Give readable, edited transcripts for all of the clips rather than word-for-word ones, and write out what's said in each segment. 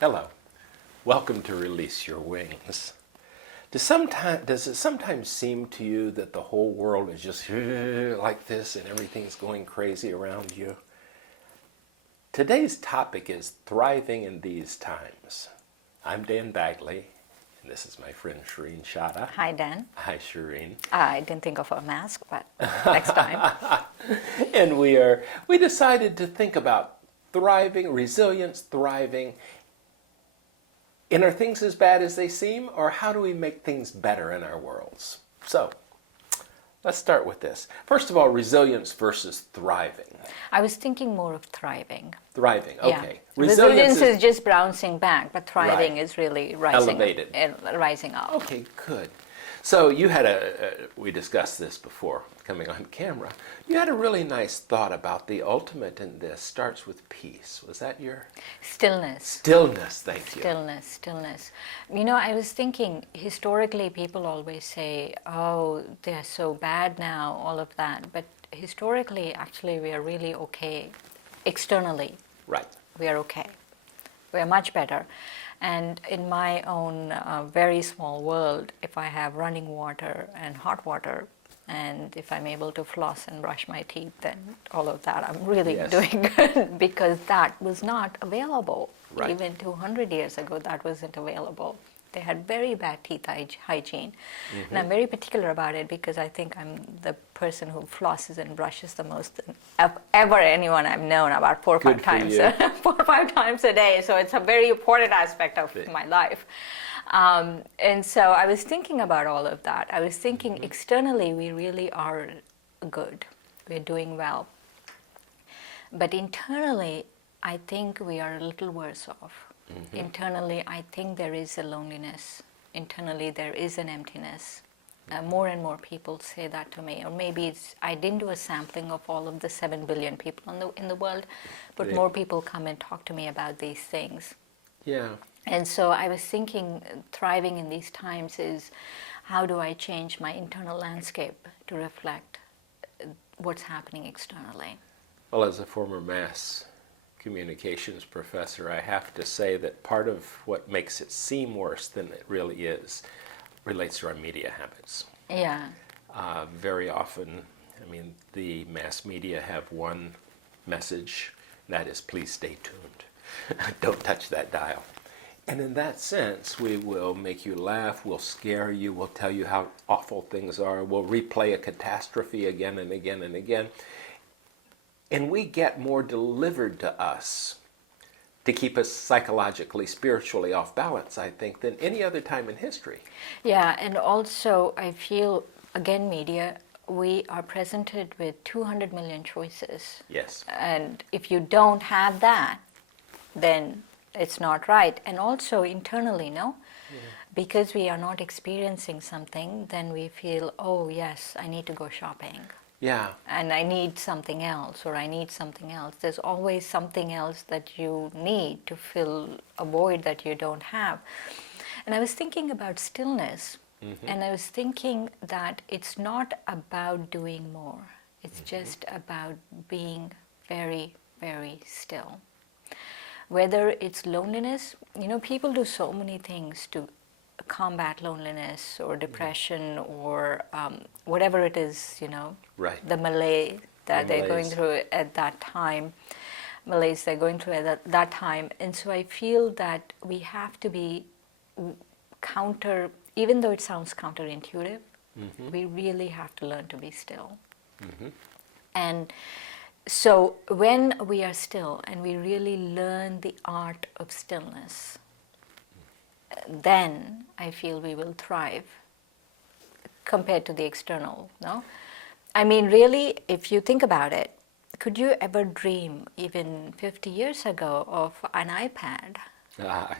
Hello. Welcome to Release Your Wings. Does it sometimes seem to you that the whole world is just like this and everything's going crazy around you? Today's topic is thriving in these times. I'm Dan Bagley, and this is my friend Shireen Shada. Hi, Dan. Hi, Shireen. I didn't think of a mask, but next time. And we decided to think about thriving, resilience, thriving. And are things as bad as they seem, or how do we make things better in our worlds? So, let's start with this. First of all, resilience versus thriving. I was thinking more of thriving. Thriving, okay. Yeah. Resilience is just bouncing back, but thriving Right. is really rising, Elevated. Rising up. Okay, good. So you had we discussed this before coming on camera. You had a really nice thought about the ultimate in this starts with peace. Was that your? Stillness. Stillness, thank you. Stillness. You know, I was thinking, historically, people always say, oh, they're so bad now, all of that. But historically, actually, we are really okay. Externally, Right. we are okay. We are much better. And in my own very small world, if I have running water and hot water, and if I'm able to floss and brush my teeth and all of that, I'm really Yes. doing good, because that was not available. Right. Even 200 years ago, that wasn't available. They had very bad teeth hygiene. And I'm very particular about it because I think I'm the person who flosses and brushes the most ever anyone I've known, about 4 or 5 Good for times, you. 4 or 5 times a day. So it's a very important aspect of my life. And so I was thinking about all of that. I was thinking externally we really are good. We're doing well. But internally, I think we are a little worse off. Internally, I think there is a loneliness. Internally, there is an emptiness. More and more people say that to me. Or maybe I didn't do a sampling of all of the 7 billion people in the world, but Yeah. more people come and talk to me about these things. Yeah. And so I was thinking, thriving in these times is, how do I change my internal landscape to reflect what's happening externally? Well, as a former mass communications professor, I have to say that part of what makes it seem worse than it really is relates to our media habits. Yeah. Very often, I mean, the mass media have one message, and that is please stay tuned. Don't touch that dial. And in that sense, we will make you laugh, we'll scare you, we'll tell you how awful things are, we'll replay a catastrophe again and again and again. And we get more delivered to us to keep us psychologically, spiritually off balance, I think, than any other time in history. Yeah, and also I feel, again, media, we are presented with 200 million choices. Yes. And if you don't have that, then it's not right. And also internally, no? Yeah. Because we are not experiencing something, then we feel, oh yes, I need to go shopping. Yeah. And I need something else, or I need something else. There's always something else that you need to fill a void that you don't have. And I was thinking about stillness, and I was thinking that it's not about doing more. It's just about being very, very still. Whether it's loneliness, you know, people do so many things to combat loneliness or depression or whatever it is, you know, Right. the malaise that The they're going malaise. through at that time, malaise they're going through at that time. And so I feel that we have to be even though it sounds counterintuitive, we really have to learn to be still. And so when we are still and we really learn the art of stillness, then I feel we will thrive compared to the external, no? I mean, really, if you think about it, could you ever dream, even 50 years ago, of an iPad?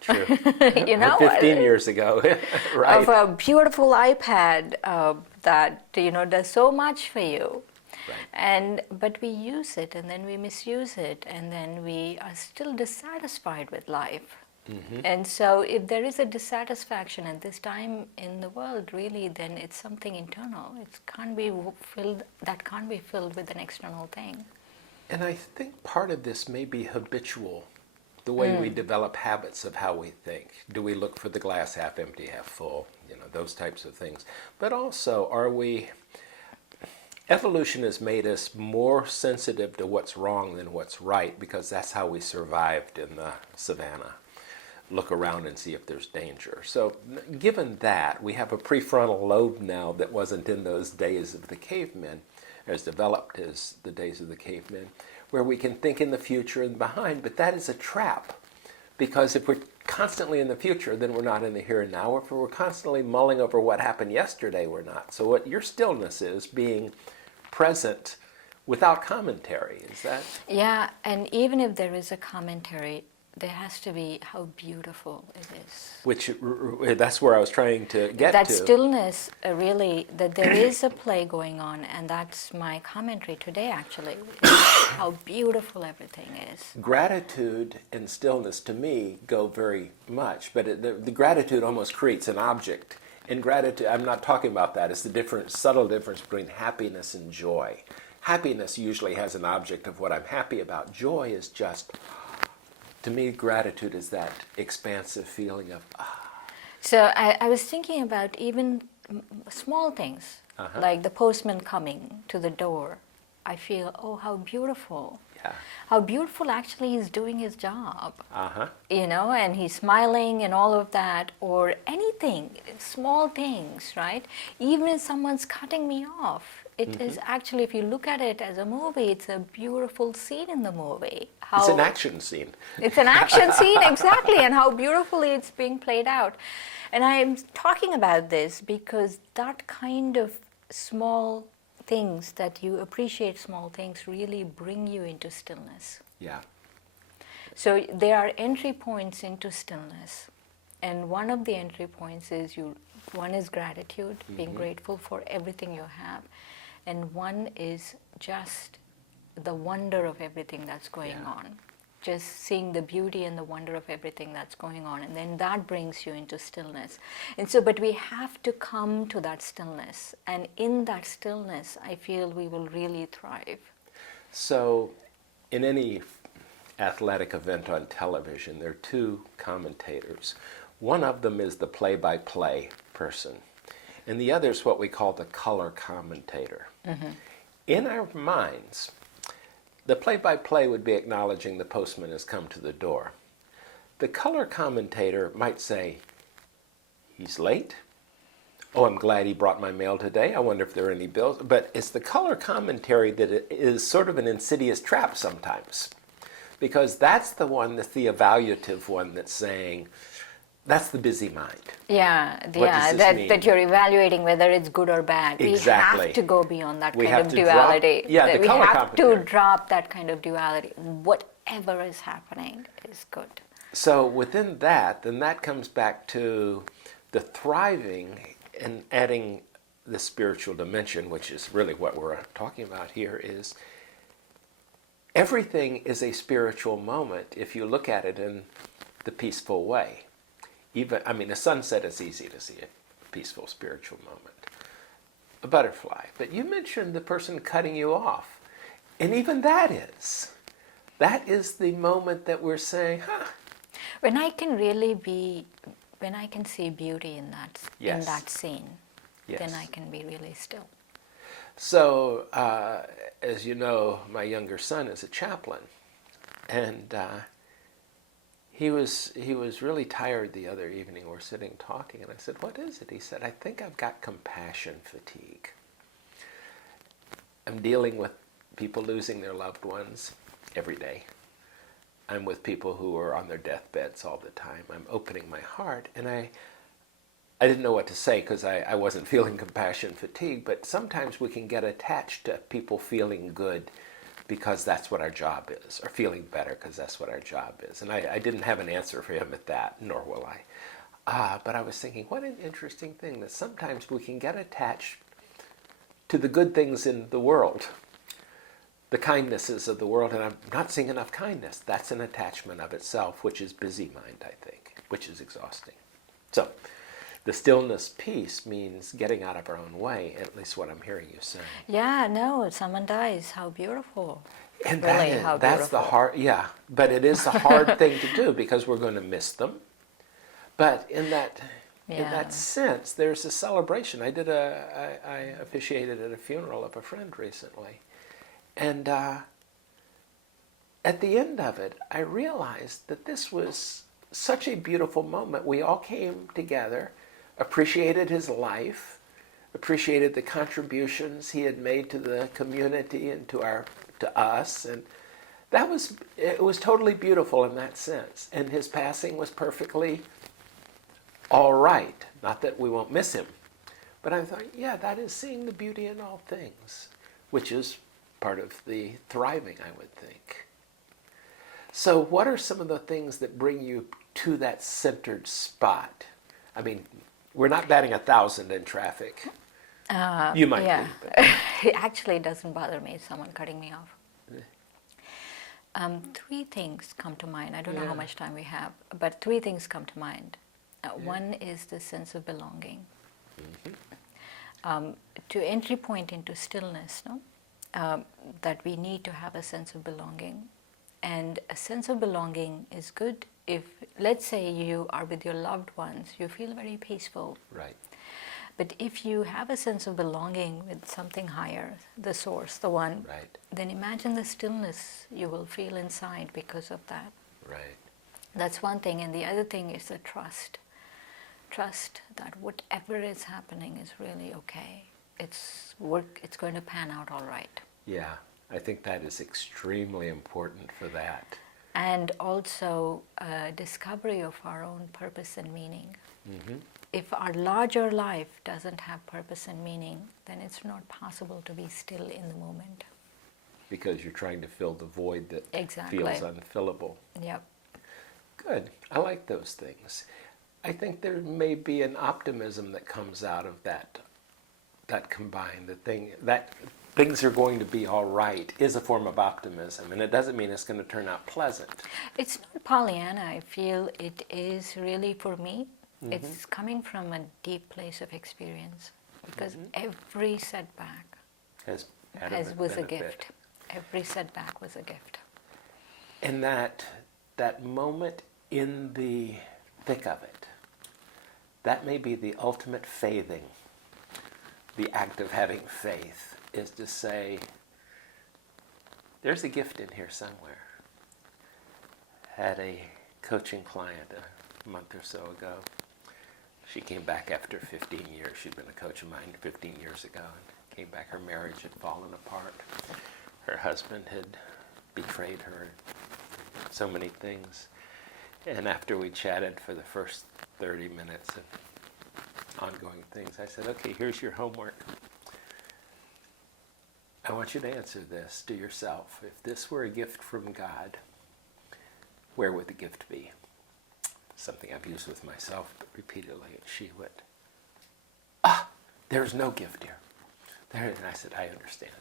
True. You know, 15 years ago, right. Of a beautiful iPad that, you know, does so much for you. Right. But we use it and then we misuse it, and then we are still dissatisfied with life. And so if there is a dissatisfaction at this time in the world, really, then it's something internal. It can't be filled with an external thing. And I think part of this may be habitual the way we develop habits of how we think. Do we look for the glass half empty, half full? You know, those types of things. But also, evolution has made us more sensitive to what's wrong than what's right, because that's how we survived in the savannah. Look around and see if there's danger. So given that, we have a prefrontal lobe now that wasn't in those days of the cavemen, as developed as the days of the cavemen, where we can think in the future and behind, but that is a trap. Because if we're constantly in the future, then we're not in the here and now. If we're constantly mulling over what happened yesterday, we're not. So what your stillness is, being present without commentary, is that? Yeah, and even if there is a commentary, there has to be how beautiful it is. Which, that's where I was trying to get that to. Stillness, really, that there is a play going on, and that's my commentary today, actually, is how beautiful everything is. Gratitude and stillness, to me, go very much, but the gratitude almost creates an object. And gratitude, I'm not talking about that, it's the subtle difference between happiness and joy. Happiness usually has an object of what I'm happy about. Joy is just, to me, gratitude is that expansive feeling of, So I was thinking about even small things, like the postman coming to the door. I feel, oh, how beautiful. yeah. How beautiful actually he's doing his job. Uh-huh. You know, and he's smiling and all of that, or anything, small things, right? Even if someone's cutting me off, it is actually, if you look at it as a movie, it's a beautiful scene in the movie. It's an action scene. It's an action scene, exactly, and how beautifully it's being played out. And I'm talking about this because that kind of small things, that you appreciate small things, really bring you into stillness. Yeah. So there are entry points into stillness. And one of the entry points is one is gratitude, being grateful for everything you have. And one is just the wonder of everything that's going on. Just seeing the beauty and the wonder of everything that's going on. And then that brings you into stillness. And so, but we have to come to that stillness. And in that stillness, I feel we will really thrive. So, in any athletic event on television, there are two commentators. One of them is the play-by-play person, and the other is what we call the color commentator. In our minds, the play-by-play would be acknowledging the postman has come to the door. The color commentator might say, he's late. Oh, I'm glad he brought my mail today. I wonder if there are any bills. But it's the color commentary that is sort of an insidious trap sometimes. Because that's the one, that's the evaluative one that's saying, that's the busy mind. Yeah, What does this mean? that you're evaluating whether it's good or bad. Exactly. We have to go beyond that We kind have of to duality. drop- yeah, the we color have commentary. to drop that kind of duality. Whatever is happening is good. So within that, then that comes back to the thriving and adding the spiritual dimension, which is really what we're talking about here, is everything is a spiritual moment if you look at it in the peaceful way. Even, I mean, a sunset is easy to see, a peaceful spiritual moment. A butterfly. But you mentioned the person cutting you off. And even that is the moment that we're saying, When I can see beauty in that scene, then I can be really still. So, as you know, my younger son is a chaplain, and he was really tired the other evening. We're sitting talking, and I said, "What is it?" He said, "I think I've got compassion fatigue. I'm dealing with people losing their loved ones every day. I'm with people who are on their deathbeds all the time. I'm opening my heart," and I didn't know what to say because I wasn't feeling compassion fatigue, but sometimes we can get attached to people feeling good because that's what our job is, or feeling better because that's what our job is. And I didn't have an answer for him at that, nor will I. But I was thinking, what an interesting thing that sometimes we can get attached to the good things in the world, the kindnesses of the world, and I'm not seeing enough kindness. That's an attachment of itself, which is busy mind, I think, which is exhausting. So, the stillness piece means getting out of our own way, at least what I'm hearing you say. Yeah, no, someone dies. How beautiful. And Really, how that's the beautiful. hard, yeah. But it is the hard thing to do because we're going to miss them. But in that Yeah. sense, there's a celebration. I officiated at a funeral of a friend recently, and at the end of it, I realized that this was such a beautiful moment. We all came together, appreciated his life, appreciated the contributions he had made to the community and to us, and it was totally beautiful in that sense. And his passing was perfectly all right. Not that we won't miss him, but I thought, yeah, that is seeing the beauty in all things, which is part of the thriving, I would think. So what are some of the things that bring you to that centered spot? I mean, we're not batting 1,000 in traffic. You might Yeah. be. But It actually doesn't bother me, someone cutting me off. Three things come to mind. I don't know how Yeah. much time we have, but three things come to mind. One is the sense of belonging. To entry point into stillness, no? That we need to have a sense of belonging. And a sense of belonging is good if, let's say, you are with your loved ones, you feel very peaceful. right. But if you have a sense of belonging with something higher, the source, the one, Right. then imagine the stillness you will feel inside because of that. Right. That's one thing. And the other thing is the trust. Trust that whatever is happening is really okay. It's going to pan out all right. Yeah. I think that is extremely important for that. And also discovery of our own purpose and meaning. If our larger life doesn't have purpose and meaning, then it's not possible to be still in the moment. Because you're trying to fill the void that Exactly. feels unfillable. Yep. Good. I like those things. I think there may be an optimism that comes out of that combined, that things are going to be all right is a form of optimism, and it doesn't mean it's going to turn out pleasant. It's not Pollyanna. I feel it is really, for me, it's coming from a deep place of experience, because every setback was was a gift. Every setback was a gift. And that moment in the thick of it, that may be the ultimate faithing. The act of having faith is to say, there's a gift in here somewhere. Had a coaching client a month or so ago. She came back after 15 years. She'd been a coach of mine 15 years ago and came back. Her marriage had fallen apart. Her husband had betrayed her. So many things. And after we chatted for the first 30 minutes of ongoing things, I said, okay, here's your homework. I want you to answer this to yourself. If this were a gift from God, where would the gift be? Something I've used with myself repeatedly. And she went, there's no gift here. And I said, I understand.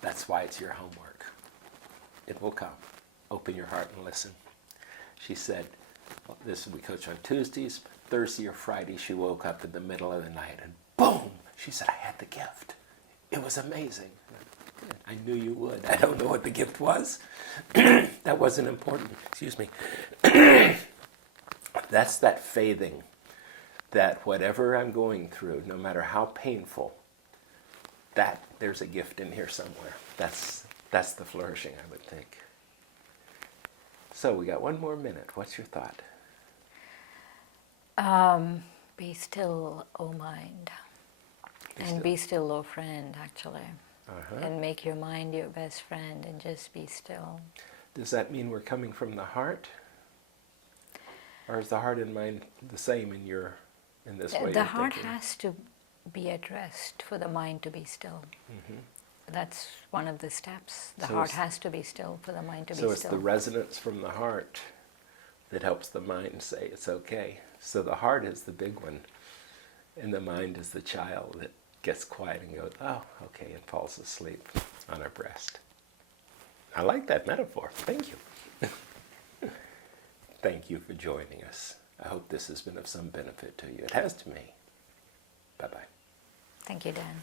That's why it's your homework. It will come. Open your heart and listen. She said, we coach on Tuesdays, Thursday or Friday, she woke up in the middle of the night and boom, she said, I had the gift. It was amazing. I knew you would. I don't know what the gift was. That wasn't important. Excuse me. That's that faithing, that whatever I'm going through, no matter how painful, that there's a gift in here somewhere. That's the flourishing, I would think. So we got one more minute. What's your thought? Be still, O mind. And be still, O friend, actually. And make your mind your best friend and just be still. Does that mean we're coming from the heart? Or is the heart and mind the same in this way? The heart has to be at rest for the mind to be still. That's one of the steps. The heart has to be still for the mind to be still. So it's the resonance from the heart that helps the mind say it's okay. So the heart is the big one, and the mind is the child that gets quiet and goes, oh, okay, and falls asleep on our breast. I like that metaphor. Thank you. Thank you for joining us. I hope this has been of some benefit to you. It has to me. Bye-bye. Thank you, Dan.